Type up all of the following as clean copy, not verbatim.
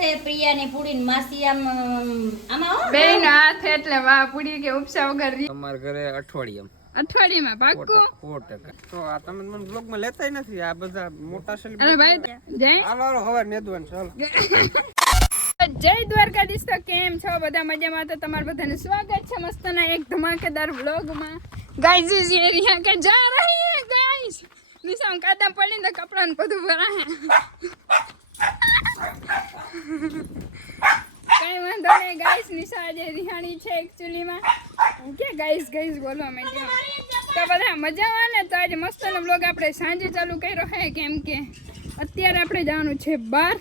છે પ્રિયાની પૂડીની માસી આમાં બેન હાથ એટલે વાહ પૂડી કે ઉપસા વગર અમાર ઘરે અઠવાડિયામાં પાક્કું 100%. તો આ તમે મને બ્લોગમાં લેતાય નથી. આ બધા મોટા અરે સેલિબ્રિટી ભાઈ જય આલો હવે નેદવાન ચાલો. જય દ્વારકાધીશ. તો કેમ છો બધા? મજામાં? તો તમારું બધાનું સ્વાગત છે મસ્તના એક ધમાકેદાર વ્લોગમાં. ગાઈઝ ये यहाँ के जा रही है गाइस. निशान कदम पड़ी तो कपड़ा ने બધું ભરાય. કઈ વાંધો નહીં ગાઈસ. નિશા આજે રિહાણી છે એક્ચ્યુઅલી માં. કે ગાઈસ બોલવા માંડ્યા. તો બધા મજામાં ને? તો આજે મસ્તનો વ્લોગ આપણે સાંજે ચાલુ કર્યો હે કેમ કે અત્યારે આપણે જવાનું છે બહાર.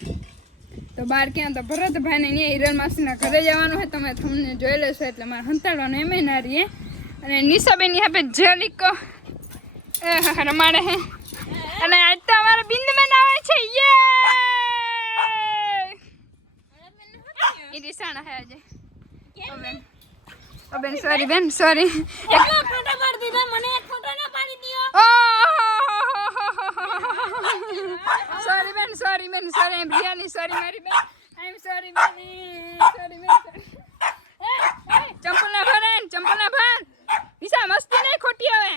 તો બહાર ક્યાં? તો ભરતભાઈ ને અહીંયા હિરલ માસીના ઘરે જવાનું હોય. તમે તમને જોઈ લેશો એટલે મારે હંતાડવાનું એમ ના રહીએ. અને નિશાબેન यहाँ पे જેલિકો રમાડે હે. અને આજ તો અમારા બિંદુબેન આવે છે. યે રિસાણા હે આજે. બેન સોરી બેન સોરી. એકલા ફોટો પાડી દીધા, મને એક ફોટો ના પાડી દિયો. સોરી બેન સોરી બેન સોરી. રિયાની સોરી મારી બેન. આઈ એમ સોરી બેન. સોરી બેન. ચંપલ ના ભરેન ચંપલ ના ભાન. નિશા મસ્તી નહીં ખોટી હવે.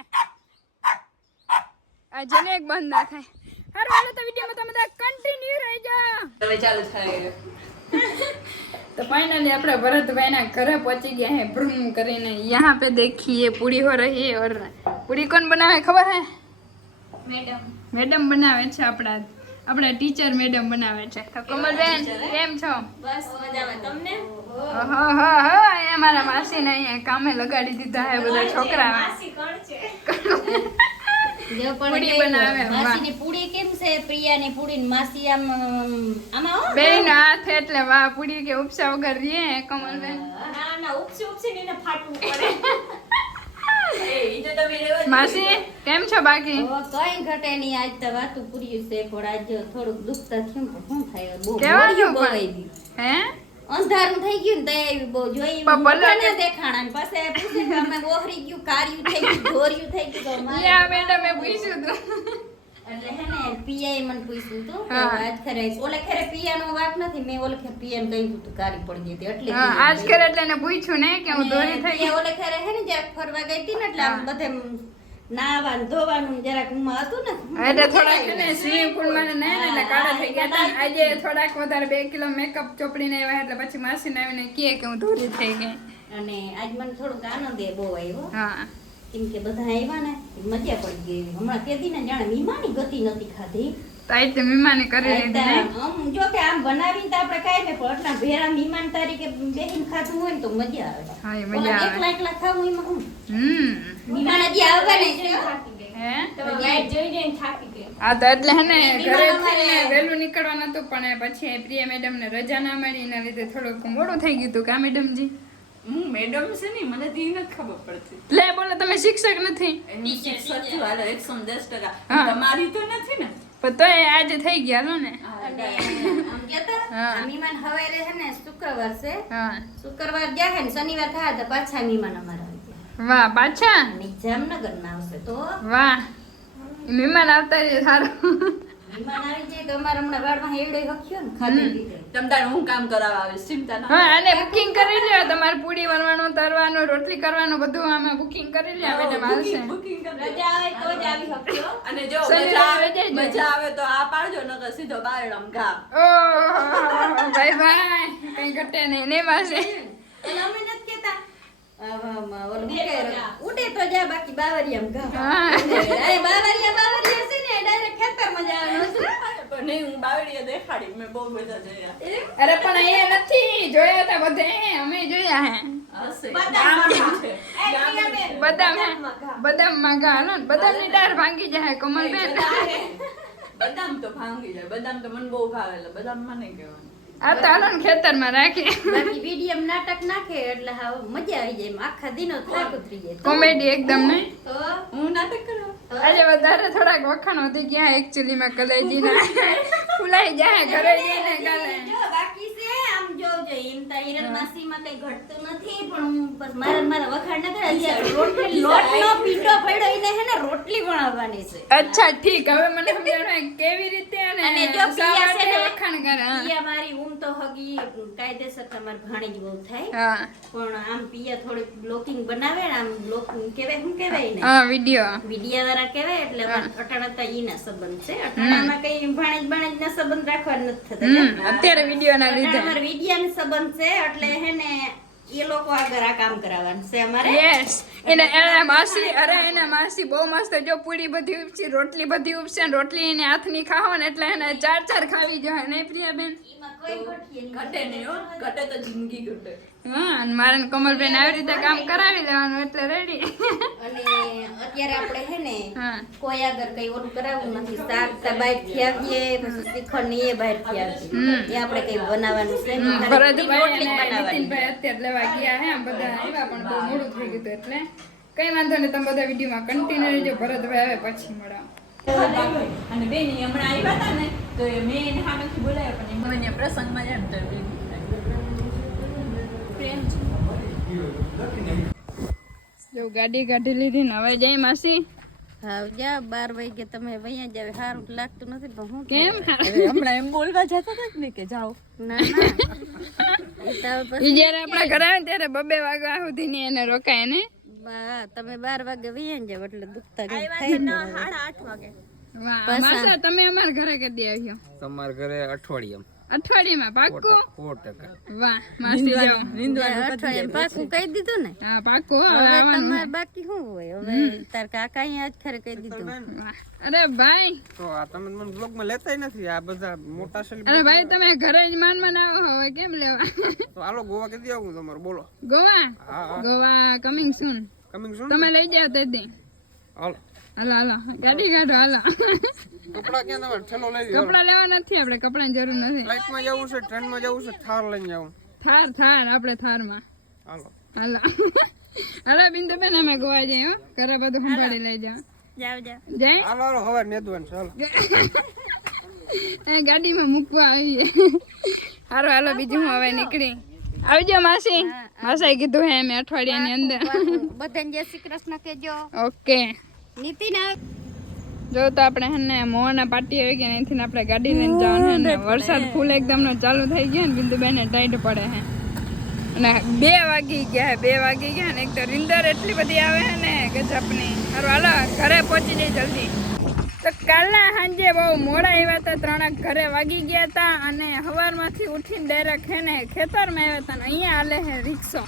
આ જેને એક બંધ ના થાય. હારું હાલો તો વિડિયોમાં તમે બધા કન્ટિન્યુ રહેજો. હવે ચાલુ થાય. तो फाइनली अपने भरत भाई ना घर पहुंची गया है ब्रूम કરીને. यहाँ पे देखिए पूड़ी हो रही है. और पूड़ी कौन बनावे खबर है? मैडम बनावे છે. આપણા ટીચર મેડમ બનાવે છે. તો કમલબેન કેમ છો? બસ મજામાં. તમને? ઓહો હો હો અમારા માસીને અહીંયા કામે લગાડી દીધા હે બધા છોકરા. માસી કોણ છે? પૂડી બનાવે. માસીની પૂડી કેમ છે પ્રિયાની પૂડીની માસી આમાં બેન હાથ એટલે વાહ પૂડી કે ઉપસા વગર રીએ કમલબેન. ના ઉપસી ને ફાટવું પડે. માસી કેમ છો બાકી? કઈ ઘટે નહીં. આજ તો વાતું પૂરી છે પણ આજ થોડુંક દુખતા થયું પણ શું થાય બહુ કેવાનું ગવાઈ ગયું. હે અંધારું થઈ ગયું ને તો બહુ જોઈ ભલે દેખાણા ને પછી પૂછે કે અમે ઓહરી ગયું કાર્યું થઈ ગયું ધોર્યું થઈ ગયું. યા મેડમે પૂછ્યું તું એટલે હે ને પીઆઈ મને પૂછ્યું તું કે હા. આજ ખરે ઓલે ખરે પીયાનો વાત નથી. મેં ઓલે ખરે પીયાને કહ્યું તું કારી પડી ગઈ હતી એટલે હા આજ કરે એટલે એને પૂછ્યું ને કે હું દોરી થઈ ગઈ. ઓલે ખરે હે ને જરાક ફરવા ગઈ હતી ને એટલે આમ બધે નાવાનું ધોવાનું જરાક ઉમાં હતું ને એટલે થોડાક ને સ્વિમિંગ પુલ માં ને એટલે કાળા થઈ ગયા હતા. આજે થોડાક વધારે 2 કિલો મેકઅપ ચોપડીને આવ્યા એટલે પછી માસીને આવીને કહે કે હું દોરી થઈ ગઈ. અને આજ મને થોડુંક આનંદ એ બહુ આવ્યો હા કેમ કે બધા આવ્યા ને મજા પડી ગઈ. હમણાં તે દી ને જાણે મીમાની ગતિ નથી ખાધી. તો આજ તો મીમાને કરી લીધી ને. જો કે આમ બનાવીને તો આપણે કાંઈ નહીં પણ એટલા ભેરા મહેમાન તરીકે બેહીને ખાધું હોય ને તો મજા આવે. હા એ મજા આવે. એકલા એકલા ખાવું એમાં હું મહેમાન હજી આવે ને હે જોઈને થાકી ગઈ. આ તો એટલે હે ને ઘરેથી વહેલું નીકળવાનું હતું પણ પછી પ્રિયા મેડમ ને રજા ના મળી એના લીધે થોડુંક મોડું થઈ ગયું હતું. કા મેડમજી? હું મેડમ છે ને મને તી નથી ખબર પડતી. લે બોલો તમે શિક્ષક નથી? સાચું હાલો 110%. હા. તમારી તો નથી ને. પણ તોય આજે થઈ ગયા લો ને. અને આમ કહેતા હા. આ મહેમાન હવારે છે ને શુક્રવાર છે. હા શુક્રવાર ગયા હે ને શનિવાર થાય તો પાછા મહેમાન અમારા આવી ગયા. વાહ પાછા અને જામનગર ના આવશે તો વાહ મહેમાન આવતા રહે સારું. મહેમાન આવી જાય તો અમારે હમણાં વાડમાં હેડે હખ્યો ને ખાધે પીધે. તમતાર હું કામ કરાવવા આવીશ ચિંતા ના. હા અને બુકિંગ કરી લ્યો. તમારે પૂડી વણવાનું તરવાનું રોટલી કરવાનું બધું અમે બુકિંગ કરી લ્યો. મેડમ આવશે. બુકિંગ કરી રજા આવે તો જ આવી હખ્યો. અને જો શનિવારે રજા જ. મજા આવે તો આ પાડજો નકર સીધો બારડમ ઘા. ઓહ ભાઈ ભાઈ કઈ ઘટે નહીં ને પાસે. એટલે અમે નથી કહેતા ઓલું ઉડે તો જા બાકી બાવરિયામાં ઘા. હા અરે બાવરિયા છે ને ડાયરેક્ટ ખેતરમાં જવાનું છે. પણ નહીં હું બાવળીએ દેખાડી મેં બહુ બધા જોયા. અરે પણ અહીંયા નથી જોયા હતા બધે. અમે જોયા હે હશે. બદામ છે. બદામમાં ઘા હાલો ને. બદામની ડાળ ભાંગી જાય કમલબેન. બદામ તો ભાંગી જાય. બદામ તો મને બહુ ભાવે એટલે બદામ મને કહેવાનું. આ તો હાલો ને ખેતરમાં રાખી બાકી વિડીયમ નાટક નાખે એટલે હા મજા આવી જાય. આખા દિનો થાક ઉતરી જાય. કોમેડી એકદમ નહીં. તો હું નાટક કરવા. આજે વધારે થોડાક વખાણ વધી ગયા એકચ્યુઅલી માં કલેજી ના ફૂલાઈ જાય ઘરે જઈને કાલે. જો બાકી છે આમ જોજો એમ થાય હિરલ માસીમાં કઈ ઘટતું નથી પણ હું બસ મારા વખાણ ન કરે અત્યારે રોટલી લોટનો પીંડો પડ્યો એને હે ને રોટલી બનાવવાની છે. અચ્છા ઠીક, હવે મને સમજાણું કેવી રીતે અને જો પિયા છે ને વખાણ કરે. હા. પિયા મારી તો હગી કાયદેસર તમાર ભાણી જ બહુ થાય હા પણ આમ પિયા થોડીક બ્લોકિંગ બનાવે ને આમ બ્લોકિંગ કહેવાય શું કહેવાય ને હા વિડિયો. વિડિયા વાળા કહેવાય એટલે અટાણતા ઈના સંબંધ છે. અટાણામાં કઈ ભાણેજ ના સંબંધ રાખવા નથી થતા. અત્યારે વિડિયો ના લીધે અમારા વિડિયા નો સંબંધ છે એટલે હે ને એ લોકો આગળ આ કામ કરાવવાનું છે અમારે. યસ એના માસી, અરે એના માસી બહુ મસ્ત, જો પૂરી બધી ઉપસી, રોટલી બધી ઉપસે ને રોટલી એને હાથની ખાવો ને એટલે એને ચાર ખાવી જોઈએ ને પ્રિયાબેન. એમાં કોઈ ઘટીએ નહીં. ઘટે નહીં હો, ઘટે તો જિંદગી ઘટે. હા અને મારે ને કમલબેન આવી રીતે કામ કરાવી લેવાનું એટલે રેડી. અને અત્યારે આપણે હે ને હા કોઈ આગળ કઈ ઓલું કરાવવું નથી. શાક બહાર થી આવીએ પછી શ્રીખંડ ને એ બહાર થી આવીએ એ આપણે કઈ બનાવવાનું છે નહીં. ખાલી ભરતભાઈ રોટલી અને બનાવવાની. નીતિનભાઈ અત્યારે લેવા ગયા હે, આમ બધા આવ્યા પણ બહુ મોડું થઈ ગયું હતું એટલે કઈ વાંધો નહીં, તમે બધા વિડીયોમાં કન્ટિન્યુ રહેજો. ભરતભાઈ આવે પછી મળો. અને બેન ઈ હમણાં આવ્યા હતા ને તો મેં એને સામેથી બોલાવ્યા પણ એમાં એને પ્રસંગમાં જાય ને તો પ્રેમ છે. જો ગાડી કાઢી લીધી ને હવે જાય માસી. હા જા 12 વાગે તમે વૈયા જાવ સારું લાગતું નથી પણ હું કેમ? હમણાં એમ બોલવા જતા હતા ને કે જાઓ ના ના એ તો હવે ઈ જ્યારે આપણા ઘરે આવે ને ત્યારે 2 વાગ્યા સુધી ની એને રોકાય ને. હા તમે 12 વાગે વૈયા જાવ એટલે દુખતા થાય ને. 8:30 વાગે. વાહ માસા તમે અમારા ઘરે કદી આવ્યો? તમારા ઘરે અઠવાડિયામાં અઠવાડિયામાં પાક્કું? 100%. વાહ માસી જાઓ. અઠવાડિયે પાકું કહી દીધું ને. હા પાક્કું હવે હવે આવવાનું. તમારે બાકી શું હોય હવે તાર કાકા અહીંયા આજ ખરે કહી દીધું. વાહ અરે ભાઈ, તો આ તમે મને બ્લોગમાં લેતાય નથી. આ બધા મોટા અરે સેલિબ્રિટી. ભાઈ તમે ઘરે જ માન આવો હવે કેમ લેવા? તો હાલો ગોવા કદી આવું તમારે બોલો. ગોવા? હા હા ગોવા કમિંગ સૂન. કમિંગ સૂન. તમે લઈ જાઓ તે દી. હાલો હાલો હાલો ગાડી કાઢો હાલો. કપડા ક્યાં તમારે થેલો લઈ લ્યો. કપડા લેવા નથી, આપણે કપડાની જરૂર નથી. ફ્લાઇટમાં જવું છે, ટ્રેનમાં જવું છે, થાર લઈને જવું. થાર આપણે થારમાં. હાલો હાલો હાલો બિંદુબેન અમે ગોવા જઈએ હો, ઘરે બધું સંભાળી લઈ જાઓ. જાવ જાવ. જય હાલો હાલો હવે નેદવાનું છે. હાલો એ ગાડીમાં મૂકવા આવીએ. હારો હાલો બીજું હું હવે નીકળી. આવજો માસી. માસાએ કીધું હે મેં અઠવાડિયાની અંદર. બધાને જય શ્રી કૃષ્ણ કહેજો. ઓકે નીતિન જો તો આપણે હે ને મોહના પાર્ટી આવી ગયા, અહીંથી આપણે ગાડી લઈને જવાનું હે ને વરસાદ ફૂલ એકદમ નો ચાલુ થઈ ગયો ને બિંદુબેન ને ટાઈટ પડે હે અને 2 વાગી ગયા હે. 2 વાગી ગયા ને એક તો રીંદર એટલી બધી આવે હે ને ગજબની. હારું હાલો ઘરે પહોંચી જઈ જલ્દી. તો કાલના સાંજે બહુ મોડા આવ્યા હતા, 3 ઘરે વાગી ગયા હતા અને સવારમાંથી ઉઠીને ડાયરેક્ટ હે ને ખેતરમાં આવ્યા હતા ને અહીંયા હાલે હે રિક્ષો.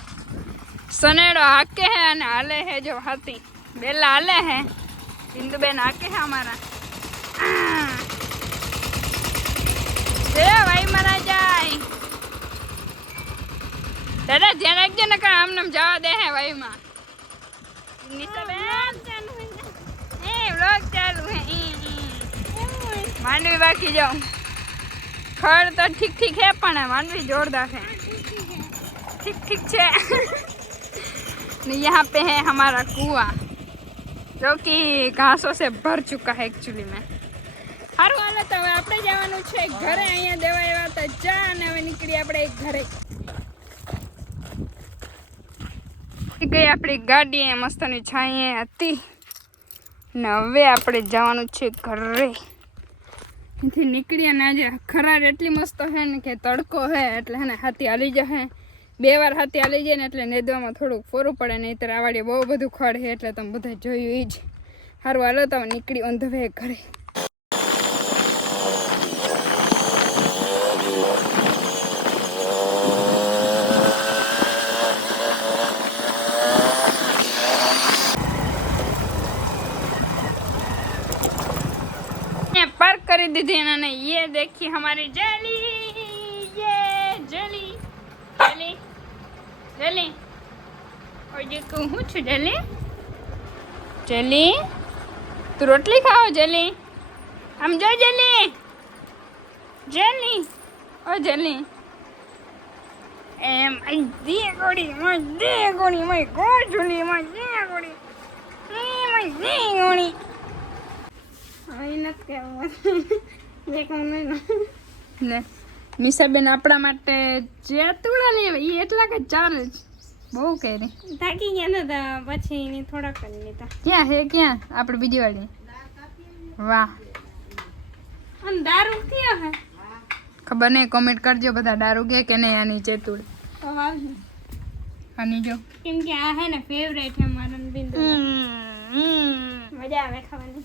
સનેડો હાકે હે અને હાલે હે જો હાથી બેલા હાલે હે. બિંદુબેન હાકે હે અમારા. જે ભાઈ મારા જાય દાદા ધ્યાન રાખજો ને કા આમ નામ જવા દે હે ભાઈમાં. વ્લોગ ચાલુ હે. માંડવી બાકી જાઉં. ખડ તો ઠીક હે પણ માંડવી જોરદાર है. ठीक છે. यहाँ पे है हमारा कुआं जो कि घासों से भर चुका है एक्चुअली में. સારું હાલો તો હવે આપણે જવાનું છે ઘરે. અહીંયા દેવા આવ્યા હતા ચા અને હવે નીકળી આપણે ઘરે. ગઈ આપણી ગાડી મસ્તની છાંયે હતી ને હવે આપણે જવાનું છે ઘરે. અહીંથી નીકળી અને આજે ખરાર એટલી મસ્ત છે ને કે તડકો છે એટલે હે ને હાથી હાલી જશે. 2 વાર હાથી હાલી જાય ને એટલે નેદવામાં થોડુંક ફોરું પડે, નહીંતર આવાડીએ બહુ બધું ખડ છે એટલે તમે બધા જોયું એ જ. સારું હાલો તમે નીકળી ઓન ધ વે ઘરે. पार्क कर दी थी इन्होंने. ये देखिए हमारी जेली. ये जेली जेली जेली और ये कहूँ छू जेली. जेली तू रोटली खाओ जेली. हम जो जेली जेली ओ जेली એમ દે ગોળી મય ગોળુલી મય દે ગોળી મય દે ગોળી. હવે નથી કહેવું. દેખાવ નહીં ને નિશાબેન આપણા માટે ચેતુડા લેવા ઈ એટલા કે 4 જ બહુ કરી થાકી ગયા ને તો પછી એને થોડાક જ લીધા. ક્યાં હે ક્યાં આપણે બીજી વાળી વાહ અને દારૂ થયો હે ખબર નહીં કોમેન્ટ કરજો બધા દારૂ કે નહીં આની ચેતુડ આની જો કેમ કે આ હે ને ફેવરેટ હે મારા બિંદુ મજા આવે ખાવાની.